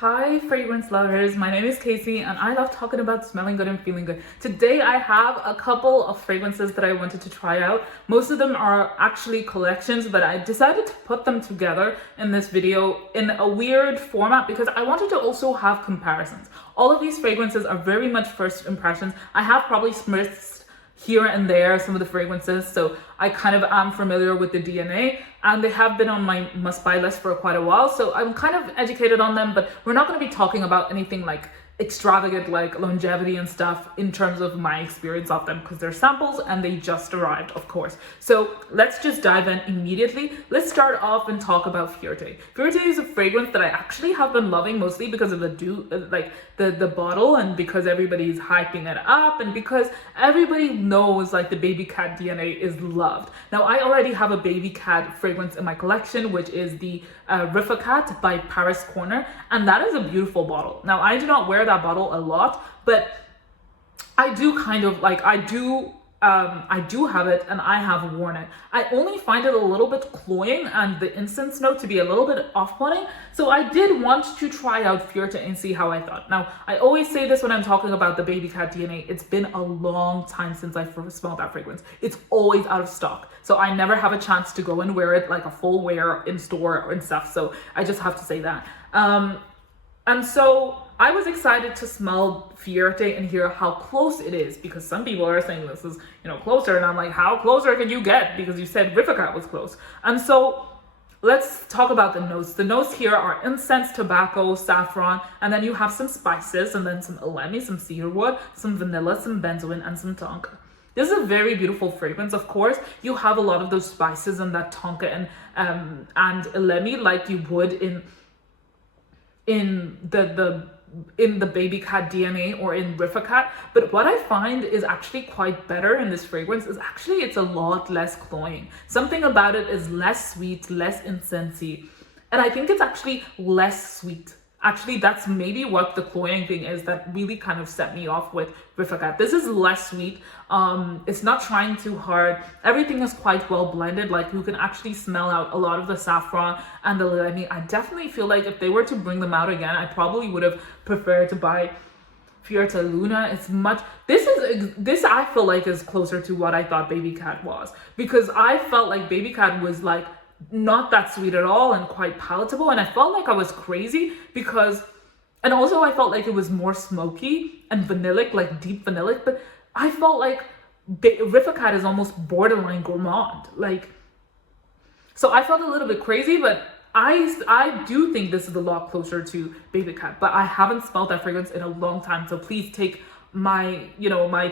Hi fragrance lovers, my name is Casey and I love talking about smelling good and feeling good. Today I have a couple of fragrances that I wanted to try out. Most of them are actually collections, but I decided to put them together in this video in a weird format because I wanted to also have comparisons. All of these fragrances are very much first impressions. I have probably smirched here and there some of the fragrances, so I kind of am familiar with the DNA and they have been on my must buy list for quite a while, so I'm kind of educated on them, but we're not going to be talking about anything like extravagant like longevity and stuff in terms of my experience of them because they're samples and they just arrived, of course. So let's just dive in immediately. Let's start off and talk about Fierte. Fierte is a fragrance that I actually have been loving, mostly because of the bottle and because everybody's hyping it up and because everybody knows like the baby cat DNA is loved. Now I already have a baby cat fragrance in my collection, which is the Rifacat by Paris Corner, and that is a beautiful bottle. Now I do not wear that bottle a lot, but I do kind of like, I do have it and I have worn it. I only find it a little bit cloying and the incense note to be a little bit off-putting. So I did want to try out Fierte and see how I thought. Now, I always say this when I'm talking about the baby cat DNA. It's been a long time since I first smelled that fragrance. It's always out of stock. So I never have a chance to go and wear it like a full wear in store and stuff. So I just have to say that. And so I was excited to smell Fierte and hear how close it is, because some people are saying this is, closer, and I'm like, how closer can you get? Because you said Rifacat was close. And so let's talk about the notes. The notes here are incense, tobacco, saffron, and then you have some spices, and then some elemi, some cedarwood, some vanilla, some benzoin, and some tonka. This is a very beautiful fragrance. Of course, you have a lot of those spices and that tonka and elemi like you would in the baby cat DNA or in Rifacat, but what I find is actually quite better in this fragrance is actually it's a lot less cloying. Something about it is less sweet, less incensey, and I think it's actually less sweet. Actually, that's maybe what the cloying thing is that really kind of set me off with Rifacat. This is less sweet. It's not trying too hard. Everything is quite well blended. Like you can actually smell out a lot of the saffron and the lemon. I definitely feel like if they were to bring them out again, I probably would have preferred to buy Fierte Luna. It's much, this I feel like is closer to what I thought Baby Cat was, because I felt like Baby Cat was like not that sweet at all and quite palatable, and I felt like I was crazy because, and also I felt like it was more smoky and vanillic, like deep vanillic, but I felt like Rifacat is almost borderline gourmand, like, so I felt a little bit crazy, but I do think this is a lot closer to Baby Cat, but I haven't smelled that fragrance in a long time, so please take my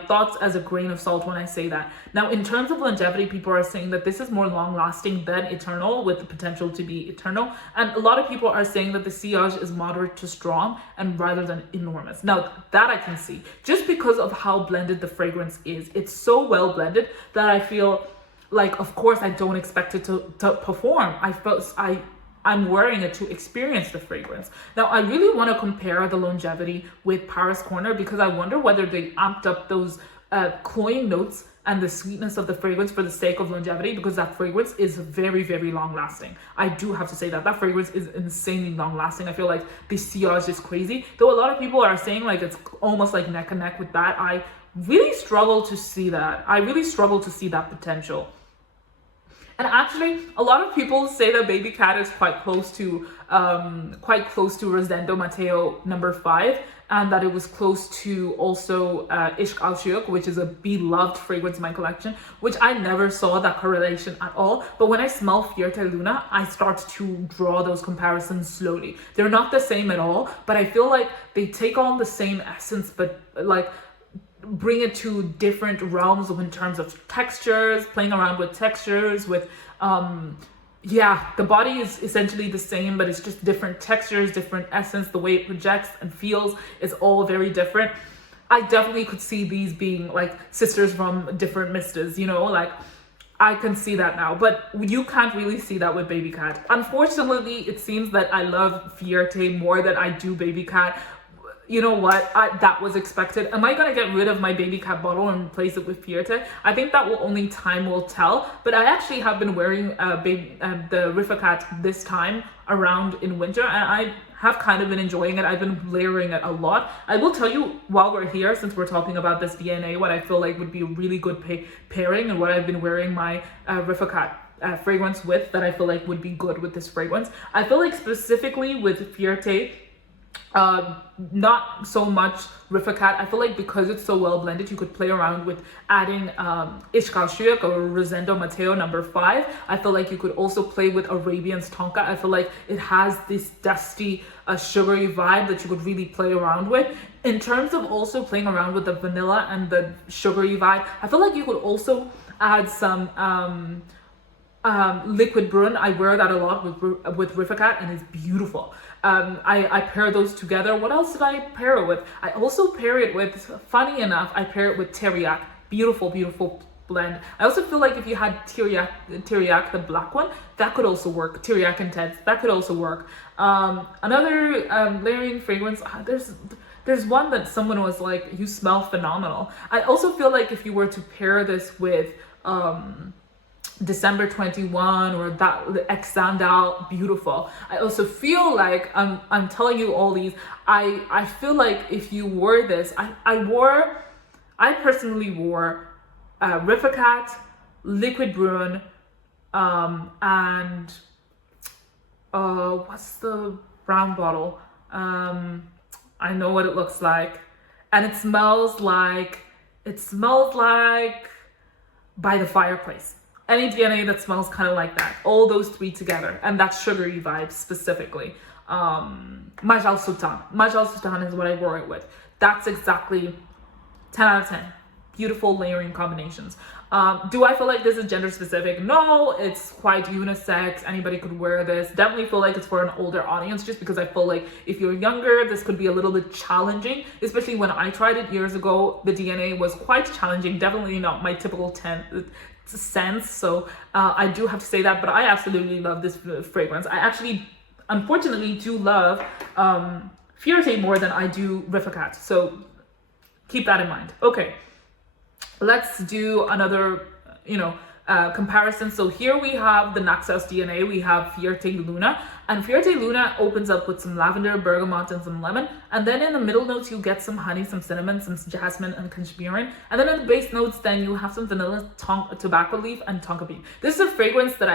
thoughts as a grain of salt when I say that. Now, in terms of longevity, people are saying that this is more long lasting than eternal, with the potential to be eternal, and a lot of people are saying that the sillage is moderate to strong and rather than enormous. Now that I can see, just because of how blended the fragrance is. It's so well blended that I feel like, of course, I don't expect it to perform. I'm wearing it to experience the fragrance. Now, I really want to compare the longevity with Paris Corner because I wonder whether they amped up those cloying notes and the sweetness of the fragrance for the sake of longevity, because that fragrance is very, very long lasting. I do have to say that fragrance is insanely long lasting. I feel like the sillage is crazy. Though a lot of people are saying like it's almost like neck and neck with that. I really struggle to see that. I really struggle to see that potential. And actually, a lot of people say that Baby Cat is quite close to Rosendo Mateo number 5, and that it was close to also Ishq Al Shuyuk, which is a beloved fragrance in my collection, which I never saw that correlation at all. But when I smell Fierte Luna, I start to draw those comparisons slowly. They're not the same at all, but I feel like they take on the same essence, but like bring it to different realms in terms of textures, playing around with textures, with the body is essentially the same, but it's just different textures, different essence, the way it projects and feels is all very different. I definitely could see these being like sisters from different mistas, like I can see that now, but you can't really see that with Baby Cat. Unfortunately, it seems that I love Fierte more than I do Baby Cat. You know what? That was expected. Am I going to get rid of my Baby Cat bottle and replace it with Fierte? I think that only time will tell. But I actually have been wearing the Rifacat this time around in winter, and I have kind of been enjoying it. I've been layering it a lot. I will tell you while we're here, since we're talking about this DNA, what I feel like would be a really good pairing and what I've been wearing my Rifakat fragrance with that I feel like would be good with this fragrance. I feel like specifically with Fierte, not so much Rifakat. I feel like because it's so well blended, you could play around with adding Ishkalshiak or Rosendo Mateo number 5. I feel like you could also play with Arabian's Tonka. I feel like it has this dusty, sugary vibe that you could really play around with. In terms of also playing around with the vanilla and the sugary vibe, I feel like you could also add some liquid brun. I wear that a lot with Rifakat, and it's beautiful. I pair those together. What else did I pair it with? I also pair it with, funny enough, I pair it with Teriak. Beautiful, beautiful blend. I also feel like if you had Teriak, the black one, that could also work. Teriak Intense, that could also work. Another layering fragrance, there's one that someone was like, you smell phenomenal. I also feel like if you were to pair this with December 21 or that Ex Sandal, beautiful. I also feel like I'm telling you all these. I feel like if you wore this, I personally wore Rifakat, Liquid Brune, and what's the brown bottle? I know what it looks like, and it smells like by the fireplace. Any DNA that smells kind of like that. All those three together. And that sugary vibe specifically. Majal Sultan is what I wore it with. That's exactly 10 out of 10. Beautiful layering combinations. Do I feel like this is gender specific? No, it's quite unisex. Anybody could wear this. Definitely feel like it's for an older audience, just because I feel like if you're younger, this could be a little bit challenging. Especially when I tried it years ago, the DNA was quite challenging. Definitely not my typical sense. So I do have to say that, but I absolutely love this fragrance. I actually, unfortunately, do love Fierte more than I do Rifakat. So keep that in mind. Okay. Let's do another, comparison. So here we have the Naxos DNA. We have Fierte Luna, and Fierte Luna opens up with some lavender, bergamot, and some lemon. And then in the middle notes, you get some honey, some cinnamon, some jasmine, and kashmirin. And then in the base notes, then you have some vanilla, tobacco leaf, and tonka bean. This is a fragrance that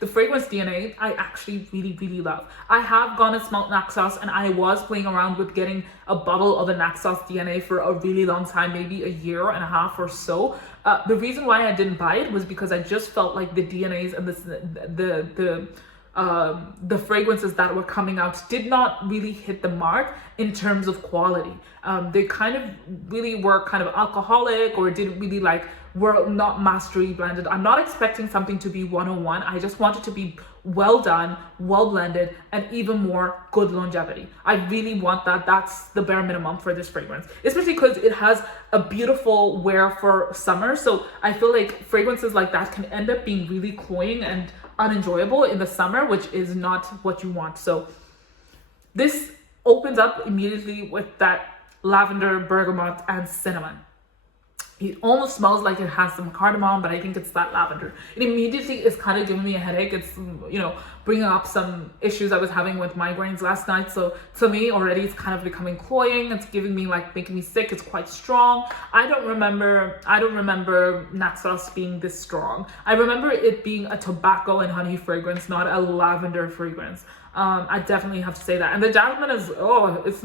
the fragrance DNA, I actually really, really love. I have gone and smelled Naxos, and I was playing around with getting a bottle of the Naxos DNA for a really long time, maybe a year and a half or so. The reason why I didn't buy it was because I just felt like the DNAs and the fragrances that were coming out did not really hit the mark in terms of quality. They kind of really were kind of alcoholic, or didn't really were not mastery blended. I'm not expecting something to be 101. I just want it to be well done, well blended, and even more good longevity. I really want that. That's the bare minimum for this fragrance, especially because it has a beautiful wear for summer. So I feel like fragrances like that can end up being really cloying and unenjoyable in the summer, which is not what you want. So this opens up immediately with that lavender, bergamot, and cinnamon. It almost smells like it has some cardamom, but I think it's that lavender. It immediately is kind of giving me a headache. It's, bringing up some issues I was having with migraines last night. So to me, already it's kind of becoming cloying. It's giving me making me sick. It's quite strong. I don't remember Naxos being this strong. I remember it being a tobacco and honey fragrance, not a lavender fragrance. I definitely have to say that. And the jasmine is, it's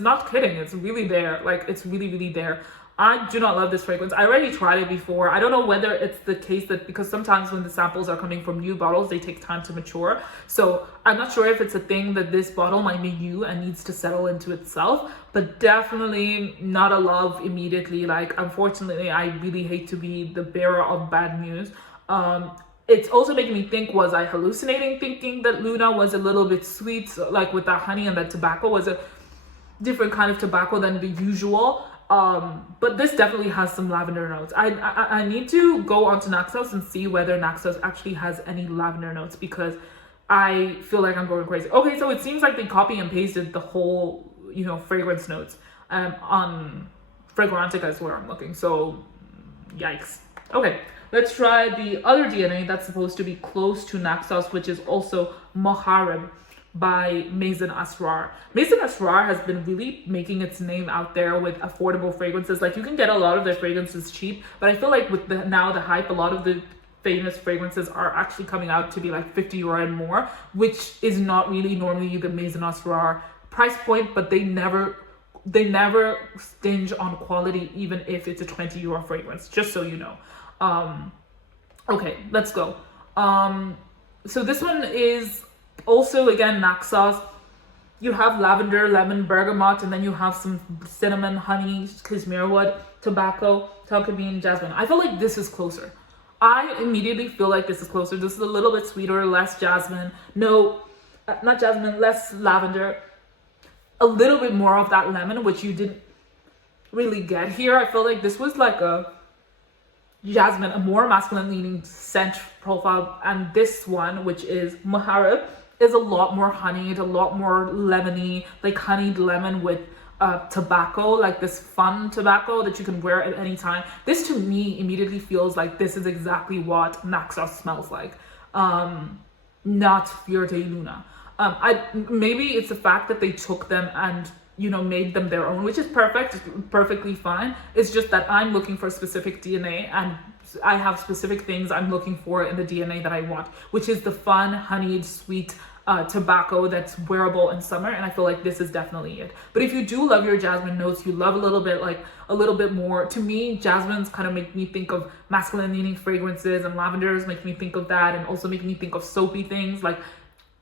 not kidding. It's really there. It's really, really there. I do not love this fragrance. I already tried it before. I don't know whether it's the case that because sometimes when the samples are coming from new bottles, they take time to mature. So I'm not sure if it's a thing that this bottle might be new and needs to settle into itself, but definitely not a love immediately. Unfortunately, I really hate to be the bearer of bad news. It's also making me think, was I hallucinating thinking that Luna was a little bit sweet, with that honey, and that tobacco was a different kind of tobacco than the usual? But this definitely has some lavender notes. I need to go onto Naxos and see whether Naxos actually has any lavender notes, because I feel like I'm going crazy. Okay, so it seems like they copy and pasted the whole, fragrance notes on Fragrantica is where I'm looking. So, yikes. Okay, let's try the other DNA that's supposed to be close to Naxos, which is also Moharib. by Maison Asrar. Maison Asrar has been really making its name out there with affordable fragrances. Like you can get a lot of their fragrances cheap, but I feel like with the hype, a lot of the famous fragrances are actually coming out to be like 50 euro and more, which is not really normally the Maison Asrar price point, but they never stinge on quality, even if it's a 20 euro fragrance, just so you know. Okay, let's go. So this one is also, again, Naxos. You have lavender, lemon, bergamot, and then you have some cinnamon, honey, cashmere wood, tobacco, tonka bean, jasmine. I feel like this is closer. I immediately feel like this is closer. This is a little bit sweeter, less jasmine. No, not jasmine, less lavender. A little bit more of that lemon, which you didn't really get here. I feel like this was like a jasmine, a more masculine leaning scent profile. And this one, which is Muharrab, is a lot more honeyed, a lot more lemony, like honeyed lemon with tobacco, like this fun tobacco that you can wear at any time. This to me immediately feels like this is exactly what Naxos smells like, not Fiorte Luna. Maybe it's the fact that they took them and made them their own, which is perfectly fine. It's just that I'm looking for specific DNA, and I have specific things I'm looking for in the DNA that I want, which is the fun, honeyed, sweet tobacco that's wearable in summer, and I feel like this is definitely it. But if you do love your jasmine notes, you love a little bit more. To me, jasmines kind of make me think of masculine leaning fragrances, and lavenders make me think of that, and also make me think of soapy things.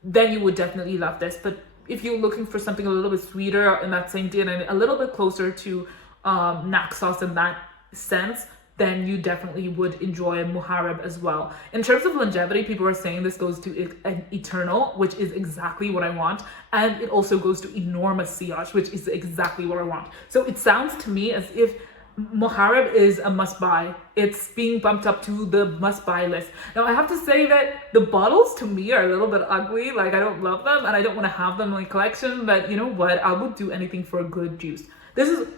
Then you would definitely love this. But if you're looking for something a little bit sweeter in that same DNA, a little bit closer to Naxos in that sense, then you definitely would enjoy Muharrab as well. In terms of longevity, people are saying this goes to an eternal, which is exactly what I want. And it also goes to enormous sillage, which is exactly what I want. So it sounds to me as if Muharrab is a must-buy. It's being bumped up to the must-buy list. Now, I have to say that the bottles to me are a little bit ugly. Like, I don't love them, and I don't want to have them in my collection. But you know what? I would do anything for a good juice. This is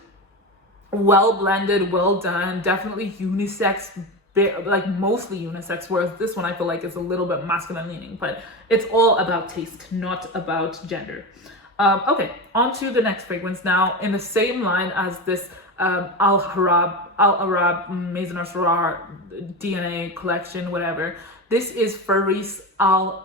well blended, well done. Definitely unisex, like mostly unisex. Whereas this one, I feel like is a little bit masculine leaning. But it's all about taste, not about gender. Okay, on to the next fragrance now. In the same line as this Al Arab Maison Asrar DNA collection, whatever. This is Faris Al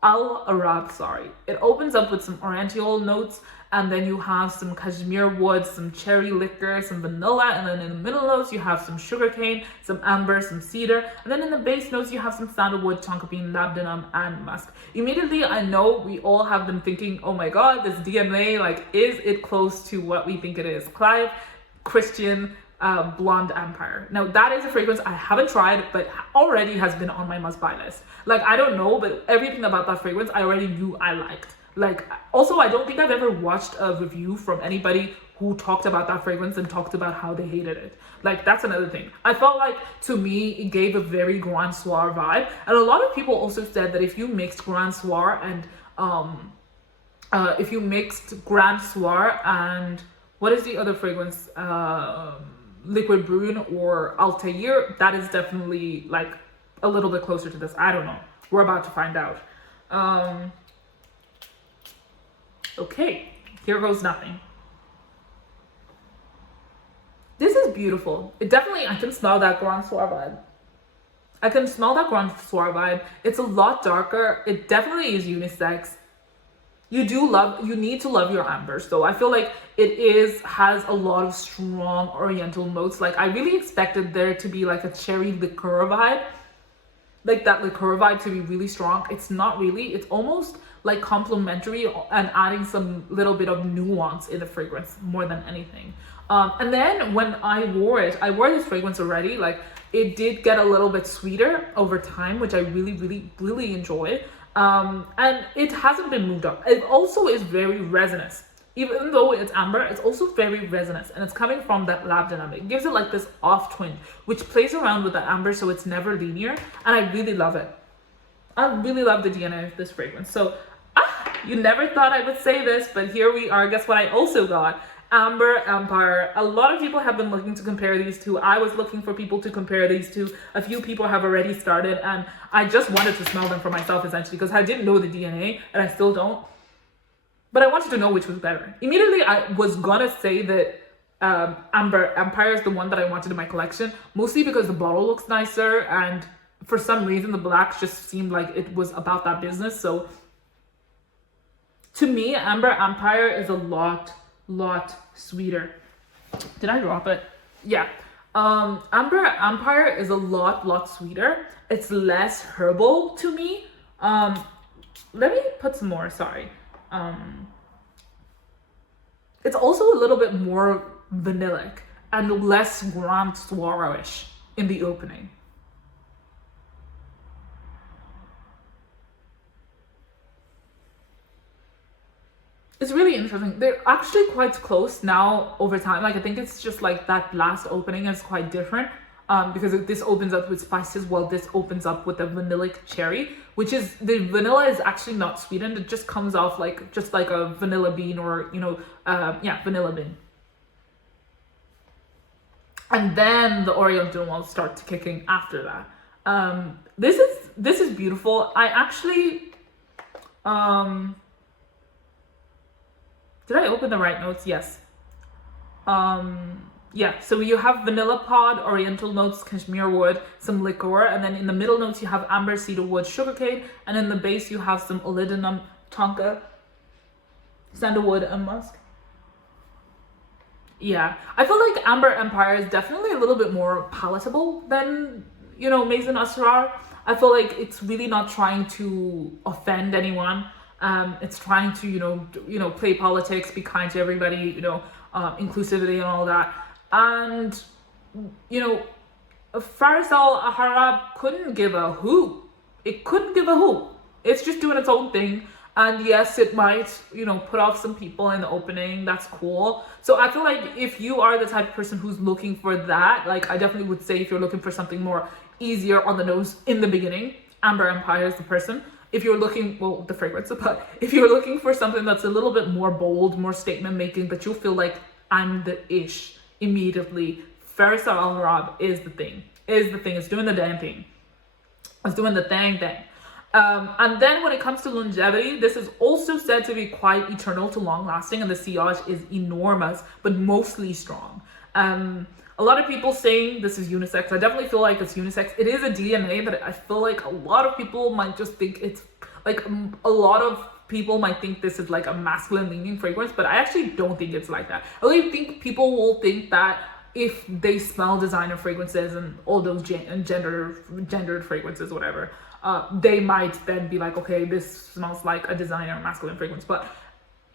Arab. Sorry. It opens up with some oriental notes, and then you have some cashmere wood, some cherry liquor, some vanilla, and then in the middle notes you have some sugarcane, some amber, some cedar, and then in the base notes you have some sandalwood, tonka bean, labdanum, and musk. Immediately, I know we all have been thinking, oh my god, this DNA, like, is it close to what we think it is? Clive Christian Blonde Empire. Now that is a fragrance I haven't tried, but already has been on my must-buy list. Like, I don't know, but everything about that fragrance I already knew I liked. Like, also, I don't think I've ever watched a review from anybody who talked about that fragrance and talked about how they hated it. Like, that's another thing. I felt like, to me, it gave a very Grand Soir vibe. And a lot of people also said that if you mixed Grand Soir and what is the other fragrance? Liquid Brune or Altair, that is definitely like a little bit closer to this. I don't know. We're about to find out. Okay, here goes nothing. This is beautiful. It definitely, I can smell that Grand Soir vibe. It's a lot darker. It definitely is unisex. You need to love your ambers though. I feel like it has a lot of strong oriental notes. Like, I really expected there to be like a cherry liqueur vibe. Like that liqueur vibe to be really strong. It's not really. It's almost like complementary and adding some little bit of nuance in the fragrance more than anything. And then when I wore this fragrance already. Like, it did get a little bit sweeter over time, which I really, really, really enjoy. And it hasn't been moved up. It also is very resinous. Even though it's amber, it's also very resinous, and it's coming from that labdanum. It gives it like this off twinge, which plays around with the amber, so it's never linear, and I really love it. I really love the DNA of this fragrance. So, you never thought I would say this, but here we are. Guess what I also got? Amber Empire. A lot of people have been looking to compare these two. I was looking for people to compare these two. A few people have already started, and I just wanted to smell them for myself, essentially, because I didn't know the DNA, and I still don't. but I wanted to know which was better. Immediately, I was gonna say that Amber Empire is the one that I wanted in my collection, mostly because the bottle looks nicer, and for some reason the blacks just seemed like it was about that business. So to me, Amber Empire is a lot sweeter. Did I drop it? Yeah. Amber Empire is a lot sweeter. It's less herbal to me. Let me put some more, sorry. It's also a little bit more vanillic and less Grand Soir-ish in the opening. It's really interesting. They're actually quite close now over time. Like, I think it's just like that last opening is quite different, because this opens up with spices while this opens up with a vanillic cherry, which is, the vanilla is actually not sweetened. It just comes off like just like a vanilla bean, or vanilla bean. And then the oriental will start kicking after that. This is beautiful. I actually did I open the right notes? Yes. Yeah, so you have vanilla pod, oriental notes, cashmere wood, some liqueur, and then in the middle notes you have amber, cedar wood, sugarcane, and in the base you have some olidinum, tonka, sandalwood, and musk. Yeah, I feel like Amber Empire is definitely a little bit more palatable than, Maison Asrar. I feel like it's really not trying to offend anyone. It's trying to, play politics, be kind to everybody, inclusivity and all that. And, Faris al-Harab couldn't give a hoot. It couldn't give a hoot. It's just doing its own thing. And yes, it might, put off some people in the opening. That's cool. So I feel like if you are the type of person who's looking for that, like, I definitely would say if you're looking for something more easier on the nose in the beginning, Amber Empire is the person. If you're looking, well, the fragrance, but if you're looking for something that's a little bit more bold, more statement making, but you'll feel like I'm the ish immediately, Faris al-Harab is the thing. It's doing the damn thing. It's doing the thing. And then when it comes to longevity, this is also said to be quite eternal to long lasting, and the sillage is enormous, but mostly strong. A lot of people saying this is unisex. I definitely feel like it's unisex. It is a DNA, but I feel like a lot of people might just think it's like, a lot of people might think this is like a masculine leaning fragrance, but I actually don't think it's like that. I really think people will think that if they smell designer fragrances and all those gendered fragrances, whatever, they might then be like, okay, this smells like a designer masculine fragrance. But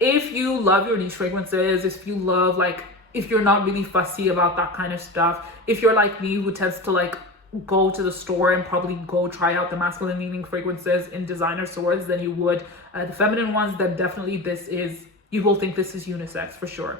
if you love your niche fragrances, if you're not really fussy about that kind of stuff, if you're like me who tends to like go to the store and probably go try out the masculine leaning fragrances in designer stores than you would the feminine ones, then definitely you will think this is unisex for sure.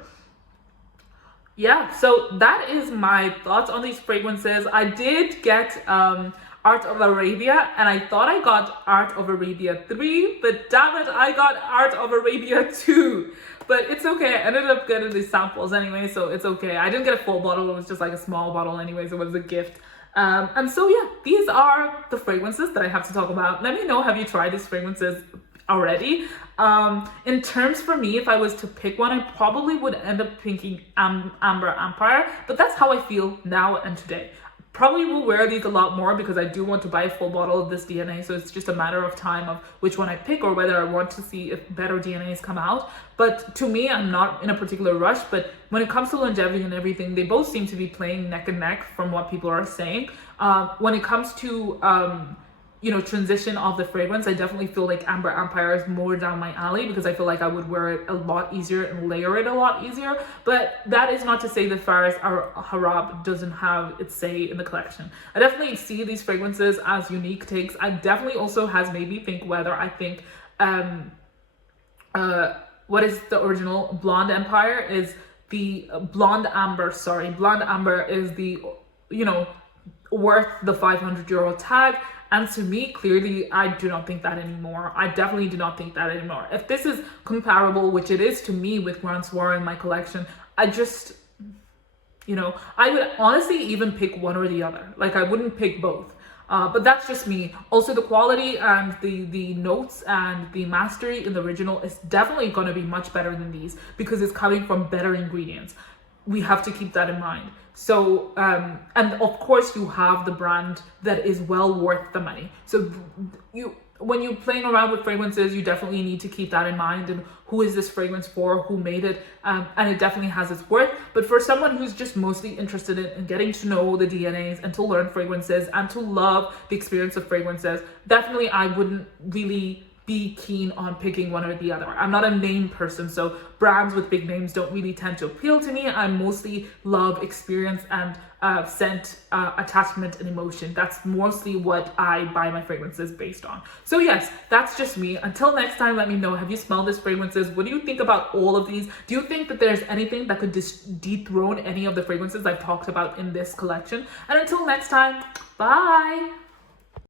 Yeah, so that is my thoughts on these fragrances. I did get Art of Arabia, and I thought I got Art of Arabia 3, but damn it, I got Art of Arabia 2. But it's okay, I ended up getting these samples anyway, so it's okay. I didn't get a full bottle, it was just like a small bottle anyways, it was a gift. And so yeah, these are the fragrances that I have to talk about. Let me know, have you tried these fragrances already? In terms for me, if I was to pick one, I probably would end up picking Amber Empire, but that's how I feel now and today. Probably will wear these a lot more because I do want to buy a full bottle of this DNA, so it's just a matter of time of which one I pick or whether I want to see if better DNAs come out. But to me, I'm not in a particular rush, but when it comes to longevity and everything, they both seem to be playing neck and neck from what people are saying. When it comes to transition of the fragrance, I definitely feel like Amber Empire is more down my alley because I feel like I would wear it a lot easier and layer it a lot easier. But that is not to say that Faris or Harab doesn't have its say in the collection. I definitely see these fragrances as unique takes. I definitely also has made me think whether I think what is the original Blonde Empire is the Blonde Amber is the worth the €500 tag. And to me, clearly, I do not think that anymore. I definitely do not think that anymore. If this is comparable, which it is to me with Grand Soir in my collection, I just, I would honestly even pick one or the other. Like, I wouldn't pick both. But that's just me. Also, the quality and the notes and the mastery in the original is definitely going to be much better than these because it's coming from better ingredients. We have to keep that in mind. So, and of course you have the brand that is well worth the money. So when you're playing around with fragrances, you definitely need to keep that in mind, and who is this fragrance for, who made it, and it definitely has its worth. But for someone who's just mostly interested in getting to know the DNAs and to learn fragrances and to love the experience of fragrances, definitely I wouldn't really be keen on picking one or the other. I'm not a name person, so brands with big names don't really tend to appeal to me. I mostly love experience and scent, attachment, and emotion. That's mostly what I buy my fragrances based on. So yes, that's just me. Until next time, let me know, have you smelled these fragrances? What do you think about all of these? Do you think that there's anything that could dethrone any of the fragrances I've talked about in this collection? And until next time, bye!